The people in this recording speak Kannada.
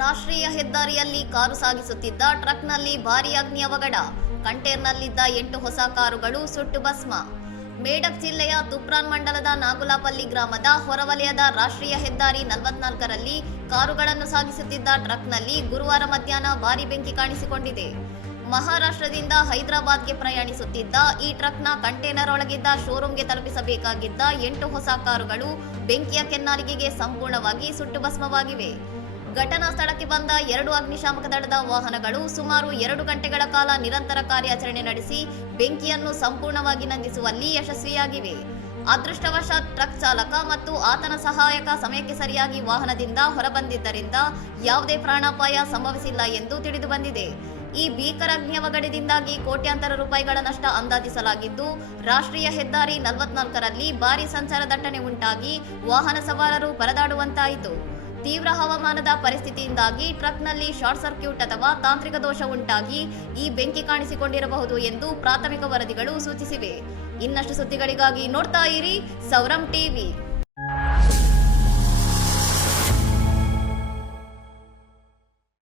ರಾಷ್ಟ್ರೀಯ ಹೆದ್ದಾರಿಯಲ್ಲಿ ಕಾರು ಸಾಗಿಸುತ್ತಿದ್ದ ಟ್ರಕ್ನಲ್ಲಿ ಭಾರೀ ಅಗ್ನಿ ಅವಘಡ. ಕಂಟೇನರ್ನಲ್ಲಿದ್ದ 8 ಹೊಸ ಕಾರುಗಳು ಸುಟ್ಟು ಭಸ್ಮ. ಮೇಡಕ್ ಜಿಲ್ಲೆಯ ತುಪ್ರಾನ್ ಮಂಡಲದ ನಾಗುಲಾಪಲ್ಲಿ ಗ್ರಾಮದ ಹೊರವಲಯದ ರಾಷ್ಟ್ರೀಯ ಹೆದ್ದಾರಿ 44ರಲ್ಲಿ ಕಾರುಗಳನ್ನು ಸಾಗಿಸುತ್ತಿದ್ದ ಟ್ರಕ್ನಲ್ಲಿ ಗುರುವಾರ ಮಧ್ಯಾಹ್ನ ಭಾರೀ ಬೆಂಕಿ ಕಾಣಿಸಿಕೊಂಡಿದೆ. ಮಹಾರಾಷ್ಟ್ರದಿಂದ ಹೈದರಾಬಾದ್ಗೆ ಪ್ರಯಾಣಿಸುತ್ತಿದ್ದ ಈ ಟ್ರಕ್ನ ಕಂಟೇನರ್ ಒಳಗಿದ್ದ ಶೋರೂಮ್ಗೆ ತಲುಪಿಸಬೇಕಾಗಿದ್ದ 8 ಹೊಸ ಕಾರುಗಳು ಬೆಂಕಿಯ ಕೆನ್ನಾಲಿಗೆಗೆ ಸಂಪೂರ್ಣವಾಗಿ ಸುಟ್ಟು ಭಸ್ಮವಾಗಿವೆ. ಘಟನಾ ಸ್ಥಳಕ್ಕೆ ಬಂದ 2 ಅಗ್ನಿಶಾಮಕ ದಳದ ವಾಹನಗಳು ಸುಮಾರು 2 ಗಂಟೆಗಳ ಕಾಲ ನಿರಂತರ ಕಾರ್ಯಾಚರಣೆ ನಡೆಸಿ ಬೆಂಕಿಯನ್ನು ಸಂಪೂರ್ಣವಾಗಿ ನಂದಿಸುವಲ್ಲಿ ಯಶಸ್ವಿಯಾಗಿವೆ. ಅದೃಷ್ಟವಶಾತ್ ಟ್ರಕ್ ಚಾಲಕ ಮತ್ತು ಆತನ ಸಹಾಯಕ ಸಮಯಕ್ಕೆ ಸರಿಯಾಗಿ ವಾಹನದಿಂದ ಹೊರಬಂದಿದ್ದರಿಂದ ಯಾವುದೇ ಪ್ರಾಣಾಪಾಯ ಸಂಭವಿಸಿಲ್ಲ ಎಂದು ತಿಳಿದುಬಂದಿದೆ. ಈ ಭೀಕರ ಅಗ್ನಿ ಅವಘಡದಿಂದಾಗಿ ಕೋಟ್ಯಾಂತರ ರೂಪಾಯಿಗಳ ನಷ್ಟ ಅಂದಾಜಿಸಲಾಗಿದ್ದು, ರಾಷ್ಟ್ರೀಯ ಹೆದ್ದಾರಿ 44ರಲ್ಲಿ ಭಾರೀ ಸಂಚಾರ ದಟ್ಟಣೆ ಉಂಟಾಗಿ ವಾಹನ ಸವಾರರು ಪರದಾಡುವಂತಾಯಿತು. ತೀವ್ರ ಹವಾಮಾನದ ಪರಿಸ್ಥಿತಿಯಿಂದಾಗಿ ಟ್ರಕ್ನಲ್ಲಿ ಶಾರ್ಟ್ ಸರ್ಕ್ಯೂಟ್ ಅಥವಾ ತಾಂತ್ರಿಕ ದೋಷ ಉಂಟಾಗಿ ಈ ಬೆಂಕಿ ಕಾಣಿಸಿಕೊಂಡಿರಬಹುದು ಎಂದು ಪ್ರಾಥಮಿಕ ವರದಿಗಳು ಸೂಚಿಸಿವೆ. ಇನ್ನಷ್ಟು ಸುದ್ದಿಗಳಿಗಾಗಿ ನೋಡ್ತಾ ಇರಿ ಸೌರಂ ಟಿವಿ.